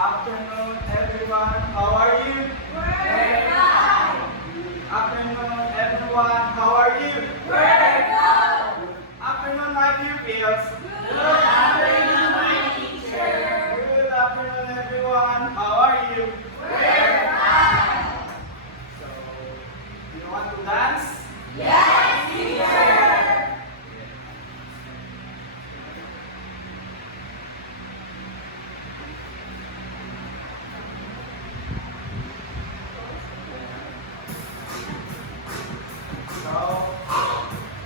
Afternoon, everyone. How are you? We're fine. Afternoon, everyone. How are you? We're good. Afternoon, my pupils. Good afternoon, my teacher. Good afternoon, everyone. How are you? We're fine. So, you want to dance? Yes, teacher. So,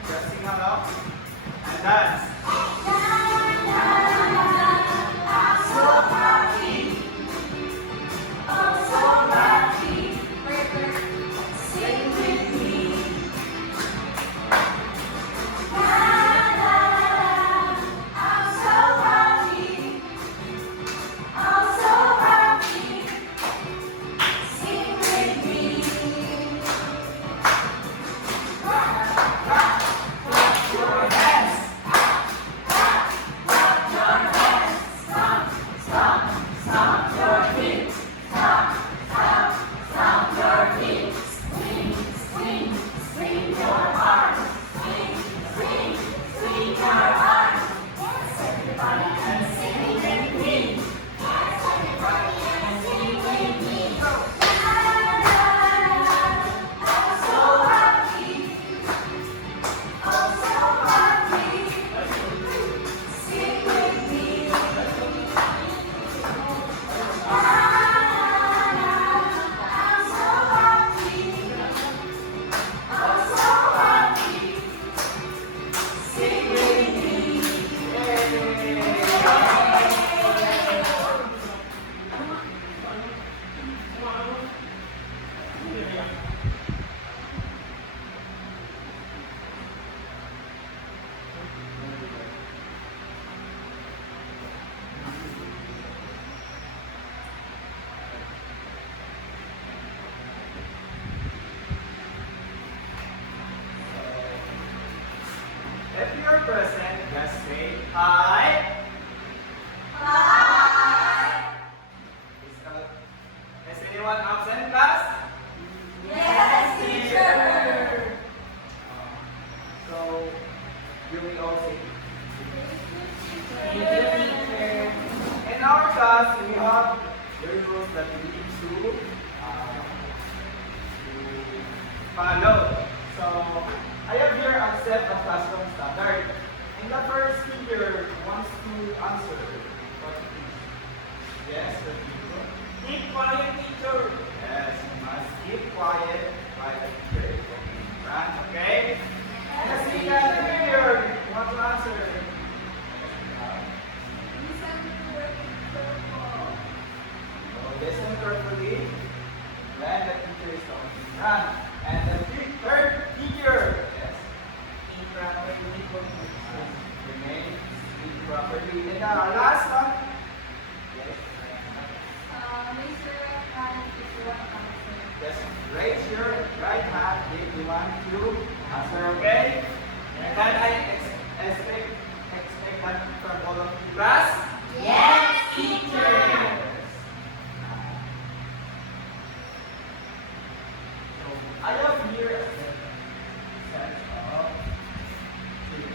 just sing along and dance. If you're present, just say hi. Hi. Is anyone absent, class? Yes, teacher. So, you will all say. In our class, we have the rules that we need to follow. So, I have here a set of classroom standard. In the first figure, wants to answer what it is. Yes, the teacher. Keep quiet, teacher. Yes, you must keep quiet by the teacher. Okay? And the second figure, you want to answer. So listen carefully when the teacher is talking. properly. And last one. Yes. Raise your hand if you want to answer. Just raise your right hand if you want to answer, okay? And then I expect that from all of you. Class? Yes, teacher. So I have here a set of two.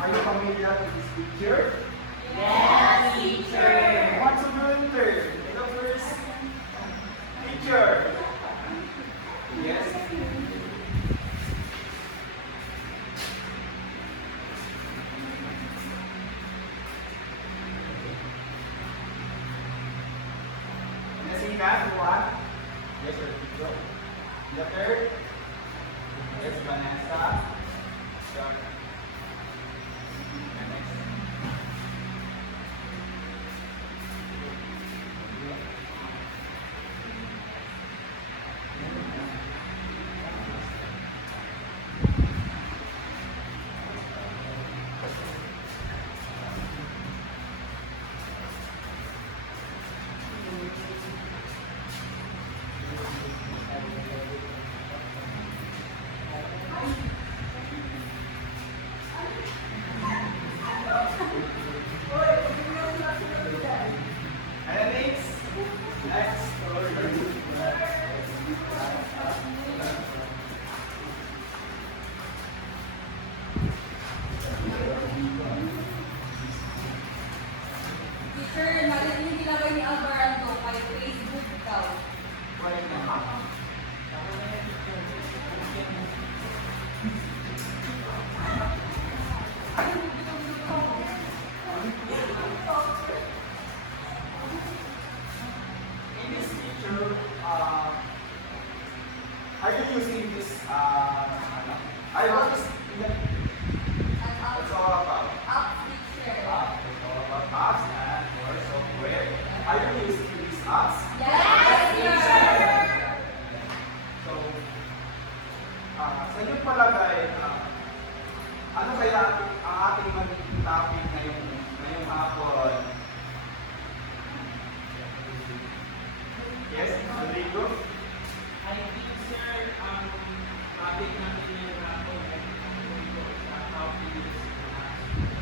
Are you familiar with this picture? Yes, teacher. What's the enter? The first picture. Yes. And the second one. Yes, sir. The third. Yes, Vanessa. Your and next story. Teacher, hindi na ba ni Alvarado kay Facebook daw? Right now. In this picture, are you using this? I want this. It's all about Up, teacher. it's all about apps and your software. Are you using these apps? Yes, teacher. So, sa inyong palagay, ano kaya ang ating magiging topic ngayong hapon? Yes, Rodrigo? I think, sir, topic natin ngayon hapon ay how to use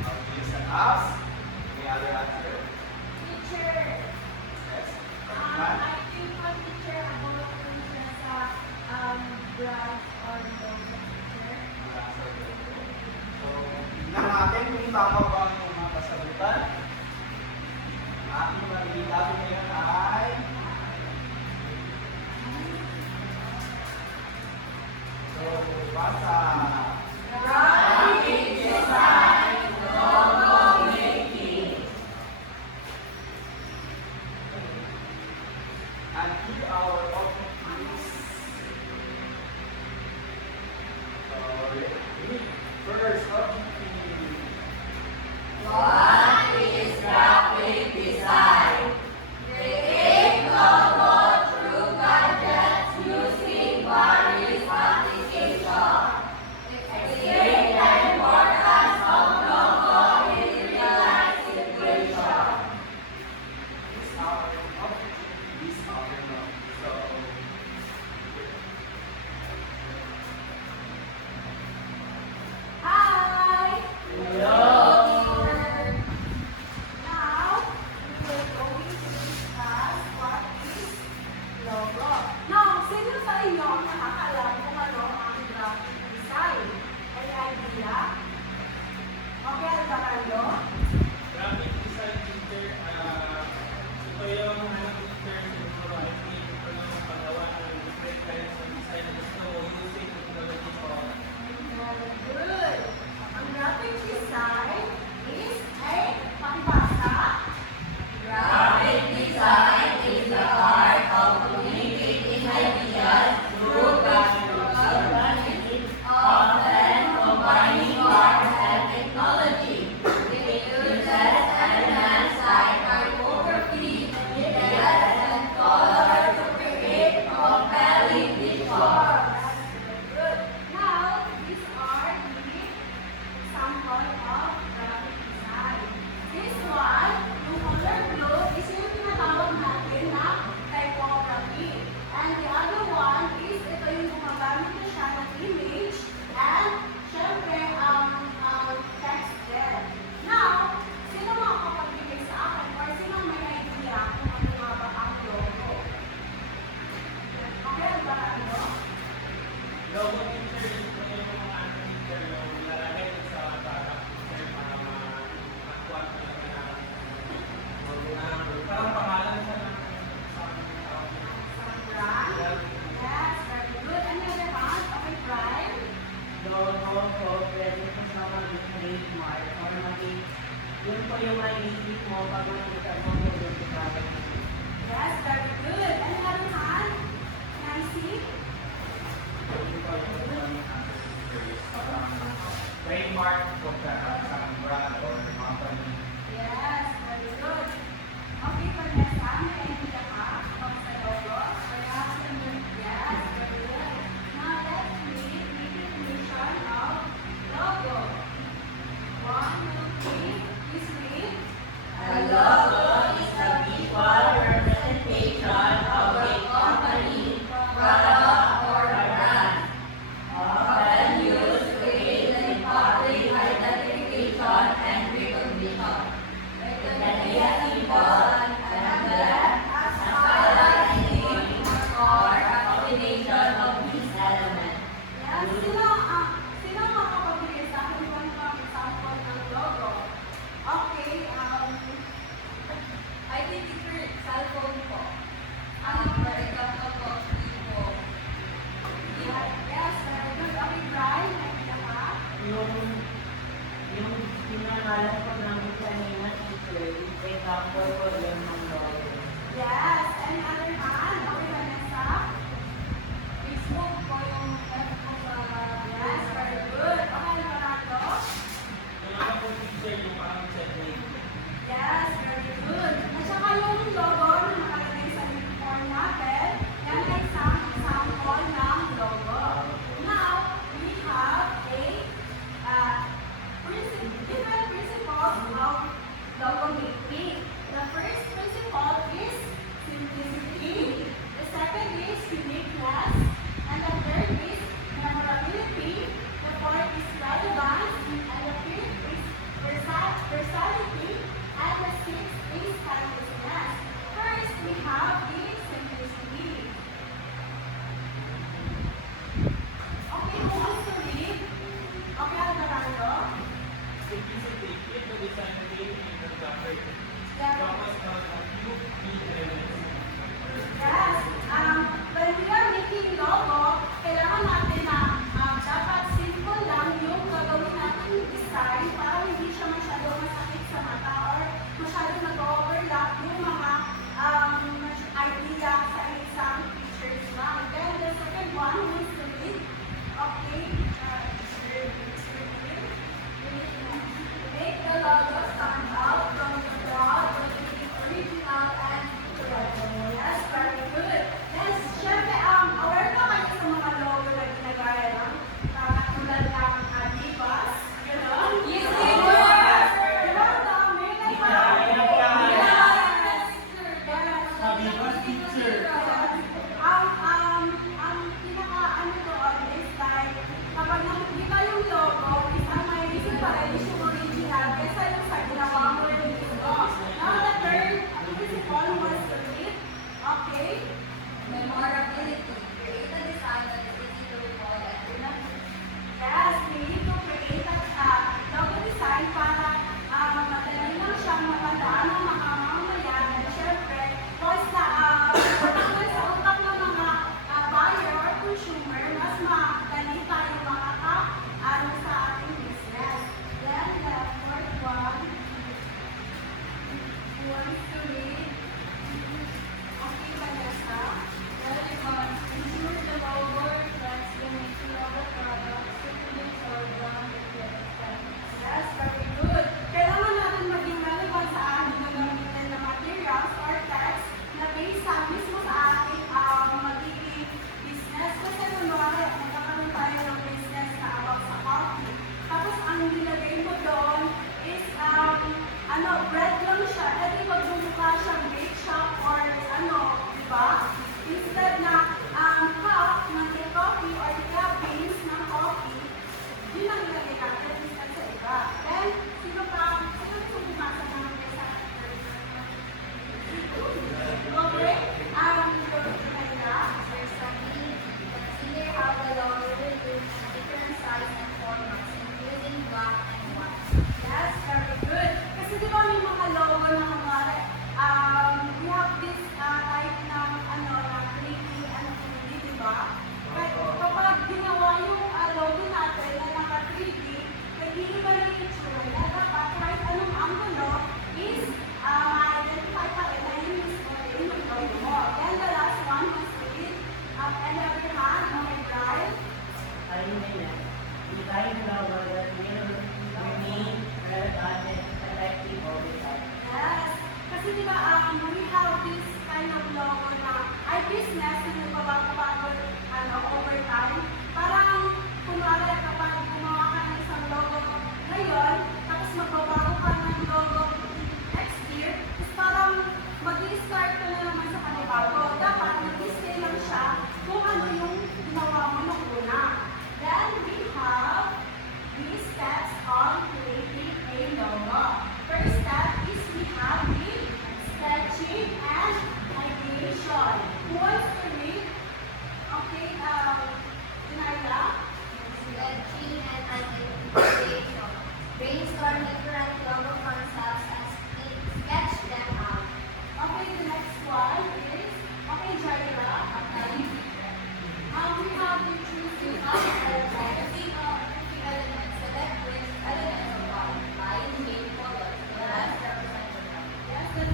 How to use an apps? Any other answer? Teacher, Yes? I think one teacher about browse on those teacher. So, tingnan natin kung tama ba ang iyong mga kasagutan. Ang ating magiging topic ngayon ay so, basa. Graphic design, logo making. And here our object is first object is What is graphic design? Create logo through gadgets using various applications. Explain the importance of logo in real-life situation. this our object is our node. So example po yan ng logo. Yes. Any other hand? Okay, Vanessa? Facebook po yung app ko sa Yes, very good. Okay, Leonardo? Yung mga po teacher yung parang template. Yes, very good. At saka yung logo na nakalagay sa uniform natin, yan ay isang sample ng logo. Now, we have different principles of logo making. The first principle is simplicity. The second is uniqueness. And the third is memorability. The fourth is relevance. And the fifth is versatility. And the sixth is timelessness. First, we have the simplicity. Okay, who wants to read? Okay, Alvarado? Simplicity, keep the design clean and the Yeah. focus on a few key elements. Yes. When we are making logo, kailangan natin na dapat simple lang yung gagawin natin design para hindi siya masyadong masakit sa mata or masyadong nag-overlap yung mga idea sa isang pictures lang. Then the second one is to read. Okay. make the logo stand out from the crowd by being original and colorful. Yes, very good. Yes, syempre, aware ba kayo sa mga logo na ginagaya ng katulad ng Adibas? Gano'n? Yes, Yes, teacher. Diba, ang dami? Like, Adibas, teacher. ang pinaka-ano doon is like, kapag nakikita yung logo, is ang may reason pa rin is yung original kesa yung sa ginawa mo yung logo. Now, the third principle was to read. Okay? Memorability. Create a design that is easy to recall and remember. Yes, we need to create a logo design para madali lang siyang matandaan ng mga mamamayan. And syempre, once na matanggal sa utak ng mga buyer or consumer, mas madali tayo makaka-ano sa ating business. Then, the fourth one, who wants to read? Okay, Vanessa. Relevance. Ensure the logo reflects the nature of the product, supplies or brand that Yes, very good. Kailangan natin maging relevant sa ating gagamitin na materials or text na based sa mismo sa ating magiging business. Kasi kunwari, magkakaroon tayo ng business na about sa coffee. Tapos ang nilagay mo doon is, bread lang siya. At ikaw bumukha siyang bake shop or di ba? Instead na cup ng coffee or beans ng coffee, yun ang nilagay natin instead sa iba. Then, sino gusto bumasa ng sa okay? Go to Kayla. There's some need. Consider how the logo will look in different size and formats, including black and white. Yes, very good. Kasi di ba may mga logo na kunwari, we have this type ng na 3D and 2D, di ba? Kapag ginawa yung logo natin na naka 3D, nag-iiba na yung itsura niya. Dapat kahit anong angulo is ma-identify pa rin na yun mismo yung logo mo. Then the last one was to read. And the other hand, mga drive. Ayun nila, design the logo that will remain relevant and effective all the time. Yes. Kasi di ba, we have this kind of logo na ay business na nagbabago-bago over time. Parang, kunwari kapag gumawa ka ng isang logo ngayon, tapos magbabago ka ng logo next year, is parang mag-i-start ka na naman sa panibago. Dapat mag-i-stay lang siya kung ano yung ginawa mo nung una. Then we have these steps on creating a logo. First step is we have the sketching and ideation. Who wants to read? Okay, Nyla? Sketching and identification. Brainstorm different logo concepts and sketch them out. Okay, the next one is, okay, Jaira. We have to choose the elements, select which elements of line, shape, color, the rest represent the Yes, the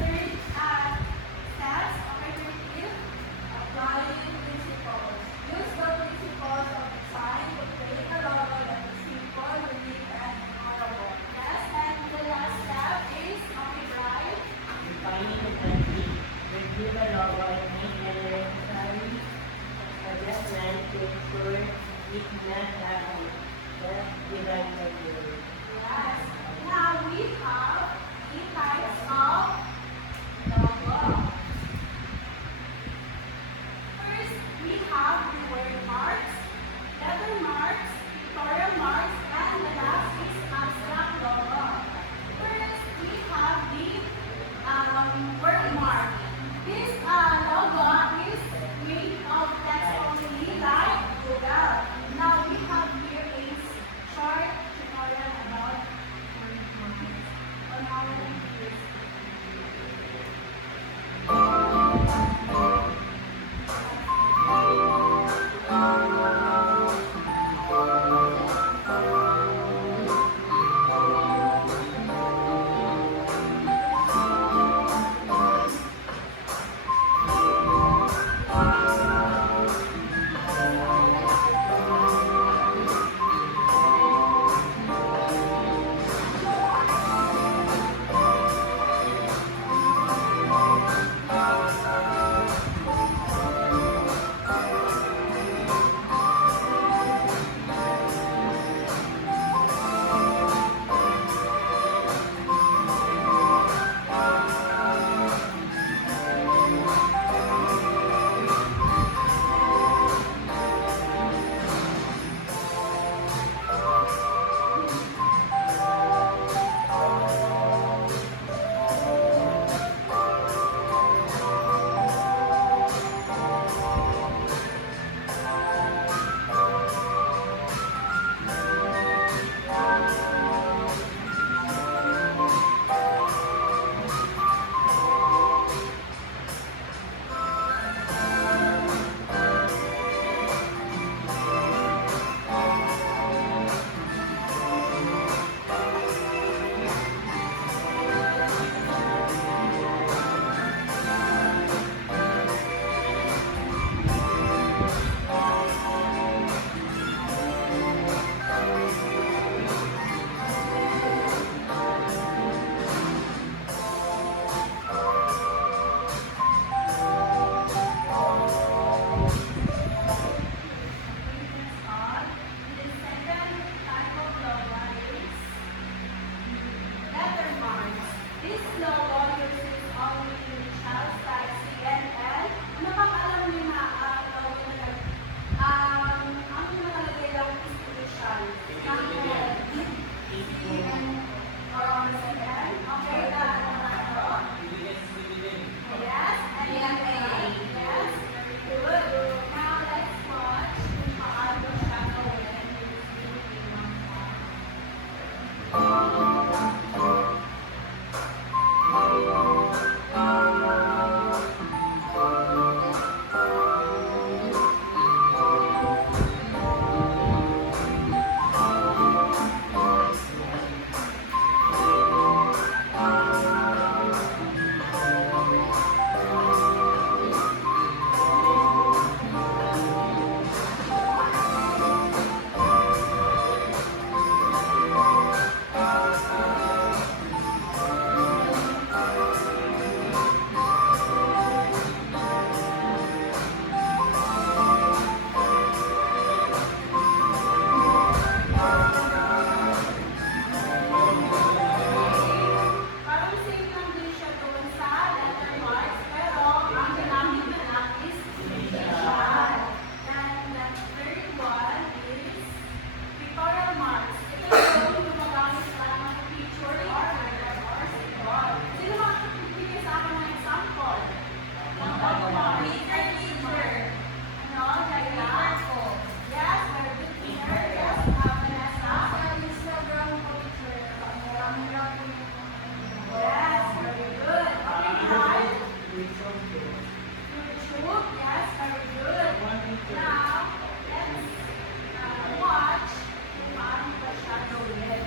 review the logo and make any necessary adjustment to ensure it not have the design criteria. Yes. Now we have three types of logo. First, we have the word marks, letter marks, pictorial marks, and the last is abstract logo. First, we have the word mark. This logo is made of text only like Google. Now we have here a short tutorial about word marks on how to use it. This logo uses only initials like C and L. Ano bang alam niyo na logo na ang nakalagay lang is initial. C and C N. Okay, yes, and then A. Yes, very good. Now let's watch kung paano siya gawin using a Parang same lang din siya doon sa letter marks, pero ang ginamit na lang is initial. And the third one is pictorial marks. Ito yung gumagamit sa mga picture or symbol. Sino magbibigay sa akin ng example? Teacher. Ano? Diana? Yes, very good teacher. Yes, Vanessa. Instagram picture. Yes, very good. Okay, guys. YouTube, yes, very good. Now, let's watch kung paano ba siya gawin.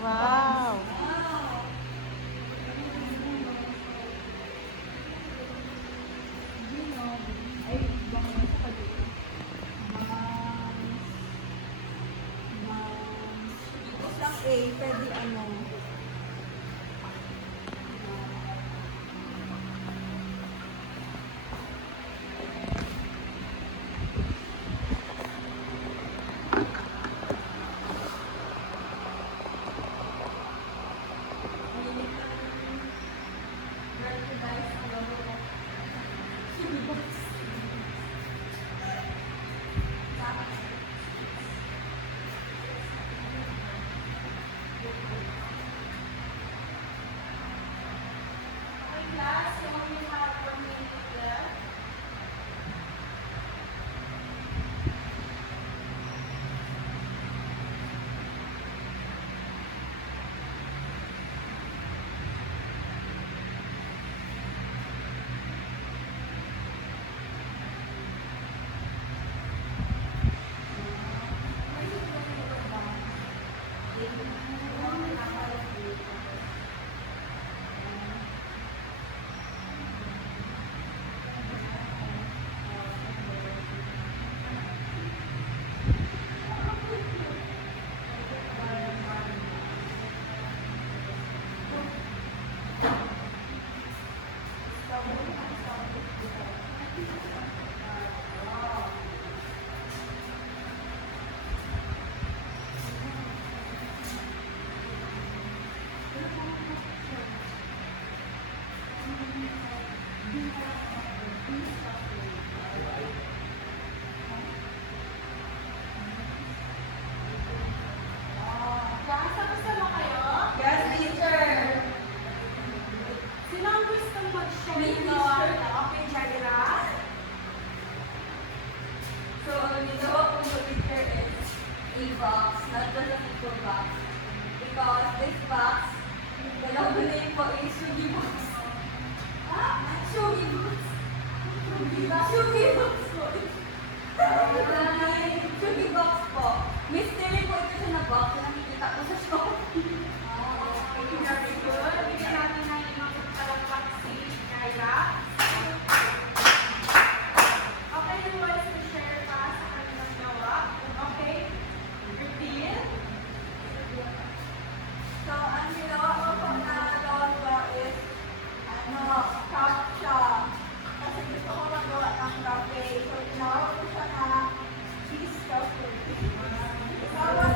Wow! Isang A, pwede ano. Okay, class, you only have 1 minute left. Class, kamusta mo kayo? Yes, teacher. Sino ang gustong mag-show Me, ng teacher. okay diagram? So, ang ginawa ko sa teacher is a box, not just a simple box. Because this box, the name po is Shugi box. Ah? Shugi box. Shugi box po. Shugi box po. Mystery po ito siya na box na nakikita ko sa Shopee. Very good. Bigyan natin ng limang palakpak si Kaya. Okay, who wants to share pa sa kanilang gawa? Okay. Reveal. So, ang ginawa ko po na gawa is, captcha. Kasi gusto ko magawa ng cafe. So, ginawa ko siya na cheese cafe. Tapos,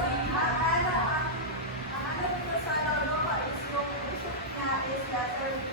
ang ano ko sa lolo ko is yung result niya is letter B.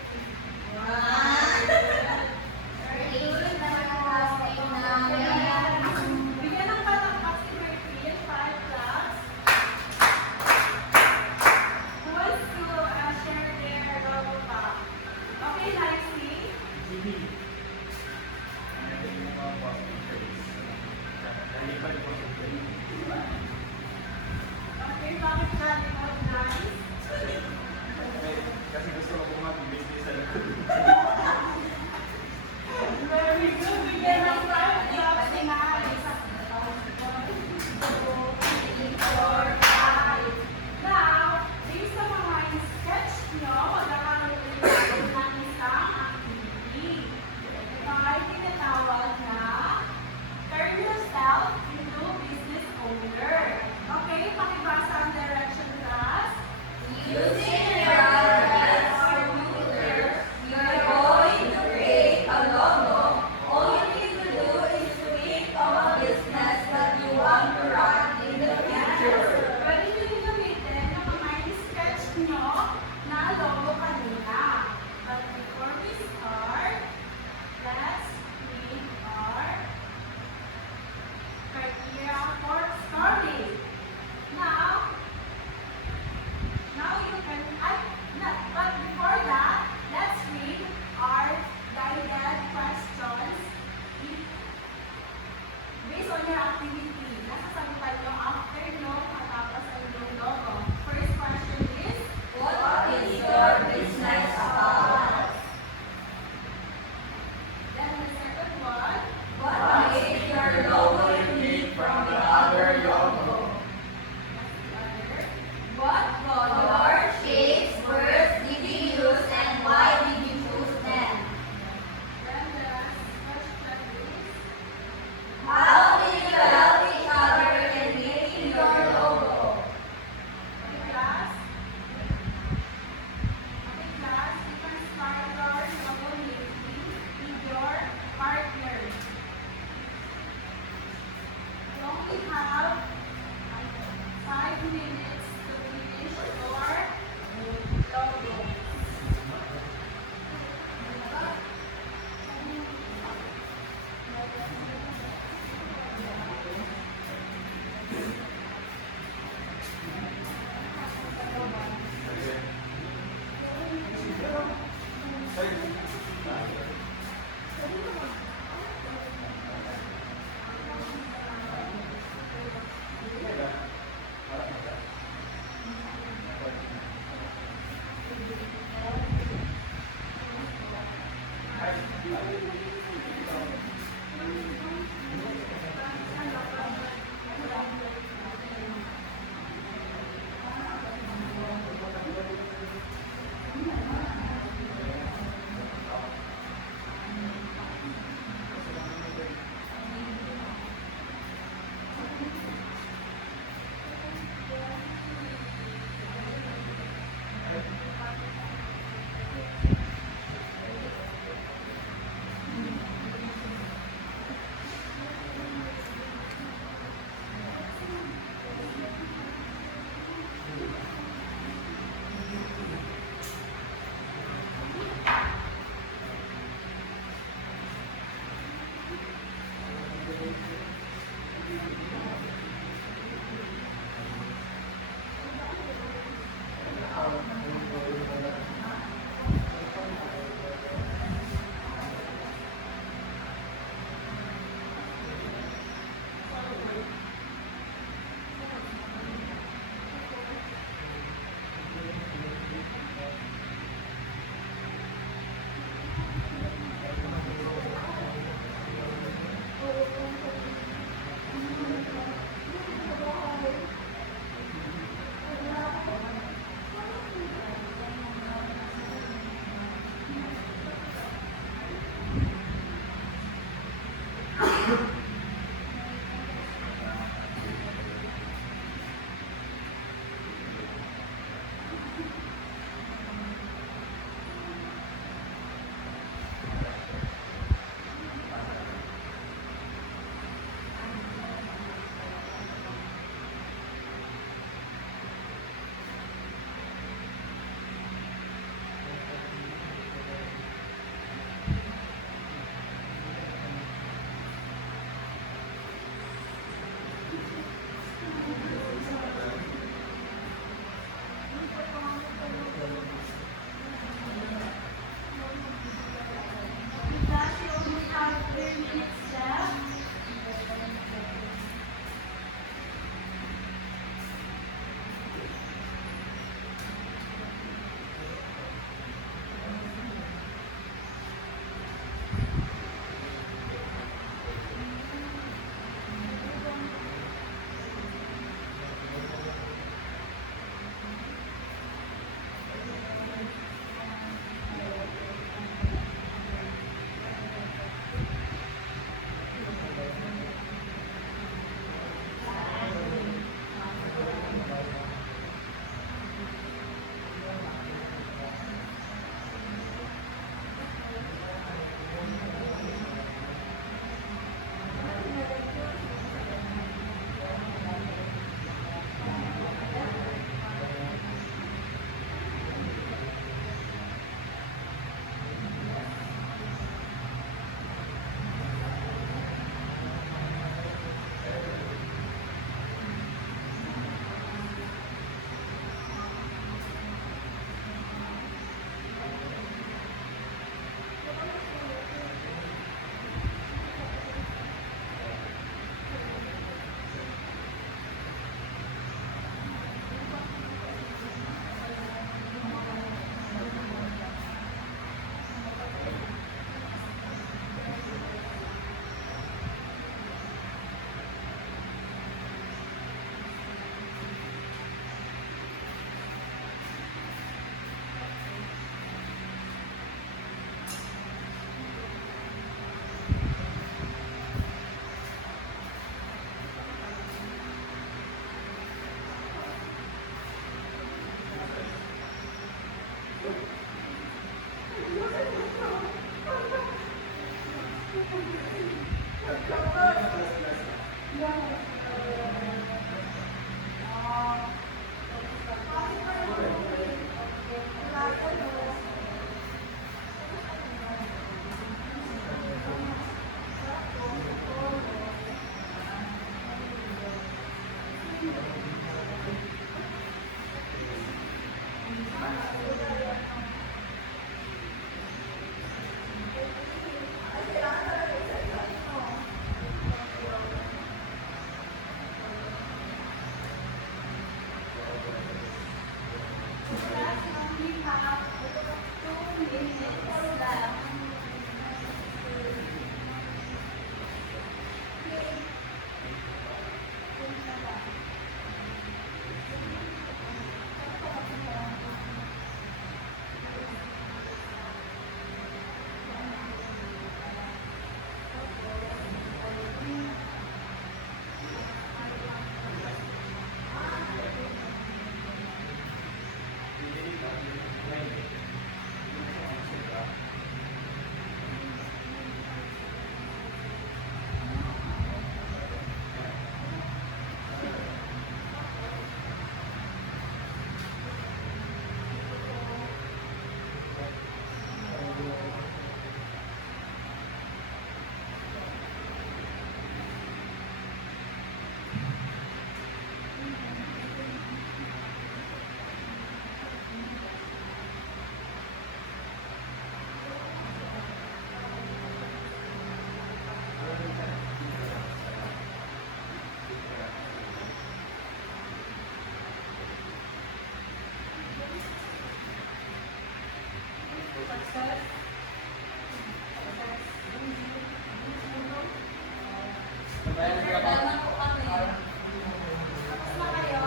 Nagdadal na po kami. Tapos na kayo?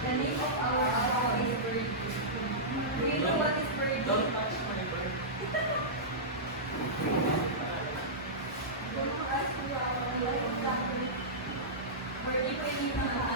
The name of our apo is Birdie. Do you know what is Birdie? Don't touch my bird. Don't ask me what exactly. Birdie po yung ano.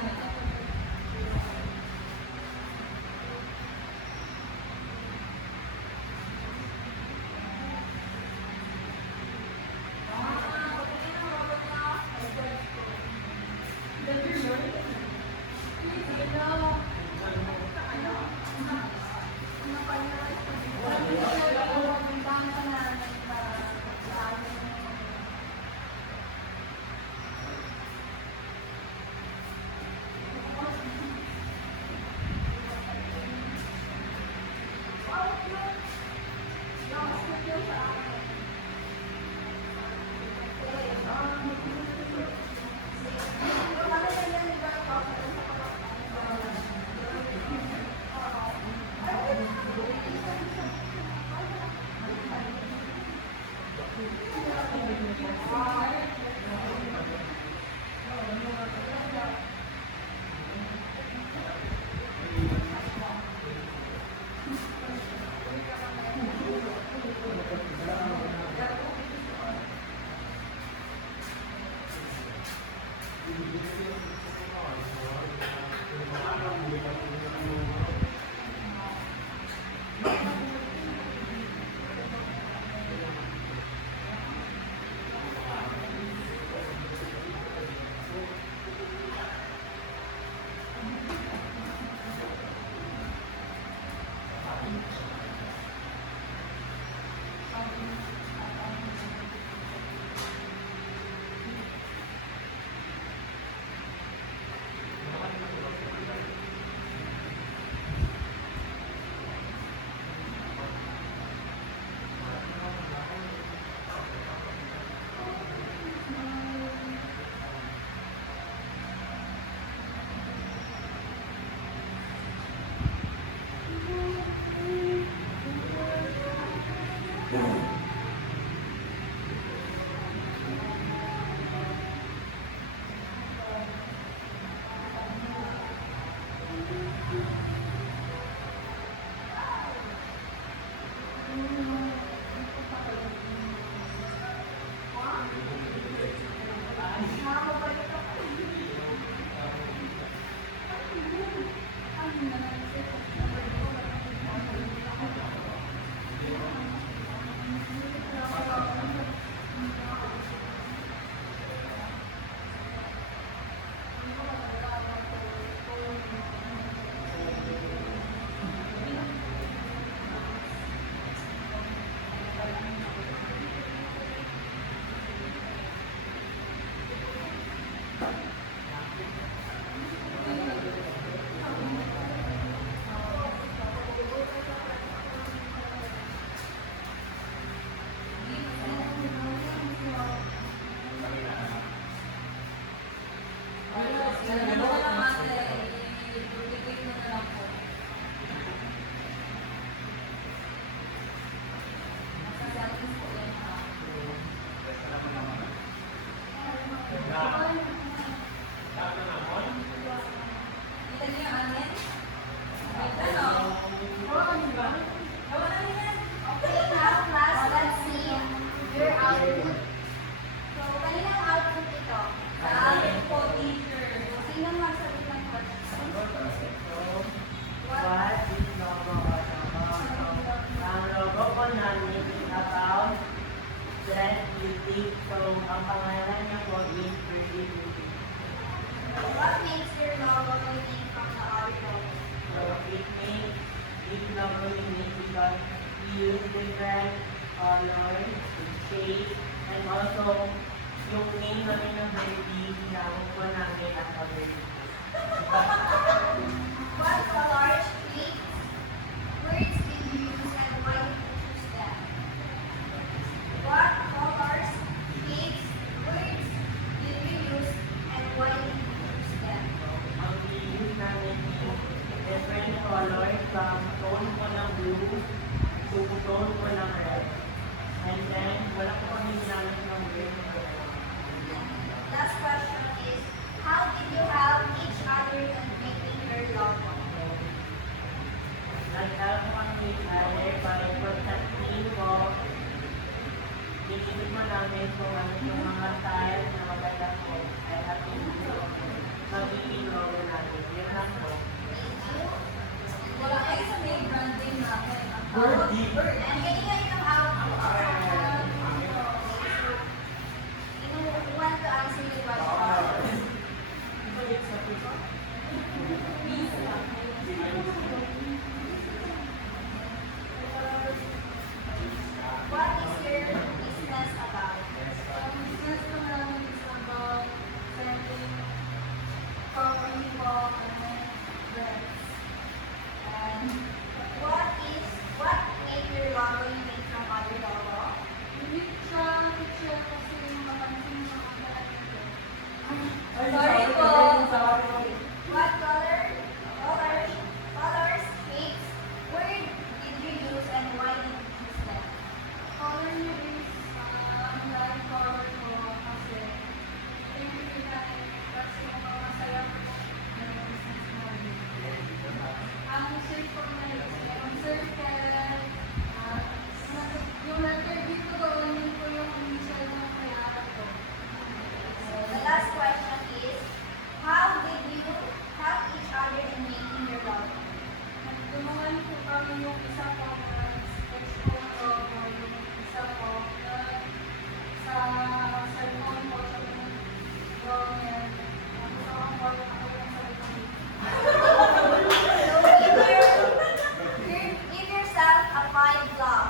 Okay, now class, let's see. Boutique. So, ang pangalan niya po is Birthday Boutique. What makes your logo unique from the other logos? So, it makes this logo unique because we use different colors, shapes, and also yung name namin ng birthday, ginamit po namin as a birthday. What colors, shapes, words did you use and why did you choose them? What colors, shapes, words did you use and why did you choose them? Ang use namin is different colors from tone po ng blue to tone po ng red. And then, wala po kami ginamit ng green. Last question is, how did you help each other in making your logo? Nag-help po kami each other by protecting po. Inisip mo namin kung ano yung mga style na maganda po ay ating magiging logo natin. Yun lang po. Wala kayo sa main branding namin. Birdie. And ganyan yung out. You want to answer the question? What is your business about? Business ko namin is about selling coffee, pop, and breads. And what made your logo unique from other logo? Hindi siya picture kasi mapansin mo ang daan nito. Sorry po. What colors, shapes, word did you use and why did you choose them? Color niya is ang dahil color ko kasi hindi kasi masaya ko ng business model. Ang shape ko na is yung circle, yung letter dito gawin ko yung initial ng kailangan ko. The last question is, how did you help each other in making your logo? Nagtulungan po kami yung isa ko na export ko, yung isa ko na sa cellphone ko sa drawing. Tapos ako po ako yung cellphone. Give yourself a 5 block.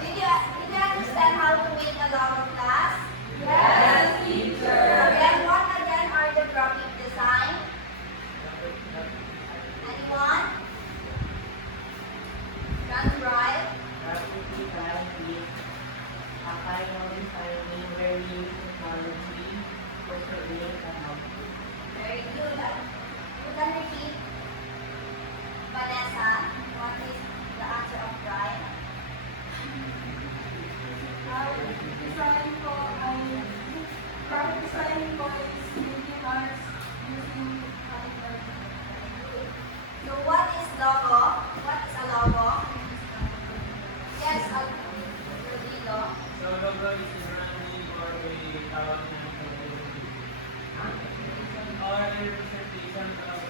Did you understand how to make a logo, class? Yes, teacher. Again, what again are the graphic design? Anyone? Can write? Graphic design is a kind of designing where we use technology to create a output. Very good. You can repeat. Vanessa, what is the answer of Brian? Design ko ay graphic design ko is making arts using calligraphy. So what is logo? What is a logo? Yes, Rodrigo. So, logo is branding or a tawag na or a representation of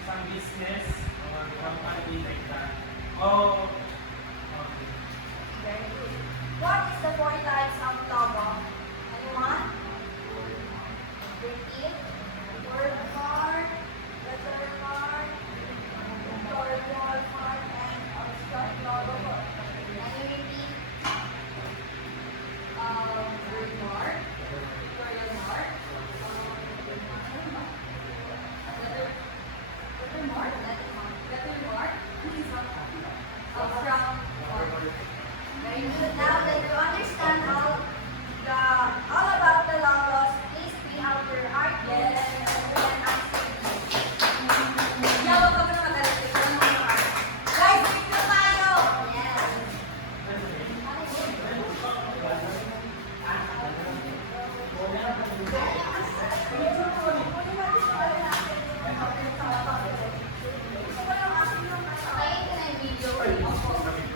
isang business or company like that. Oh, okay. Very good. What is the 4 types of logo? Anyone? Repeat. Word mark, letter mark, pictorial mark, and abstract logo. Can you repeat? Word mark, pictorial mark, letter mark, abstract mark. Very good. Now that you understand all about the logos, please bring out your art books and answer these. Yeah, wag ka muna magalit. Ito ang mga art. Guys, picture tayo! Yes. Gusto ko yung video.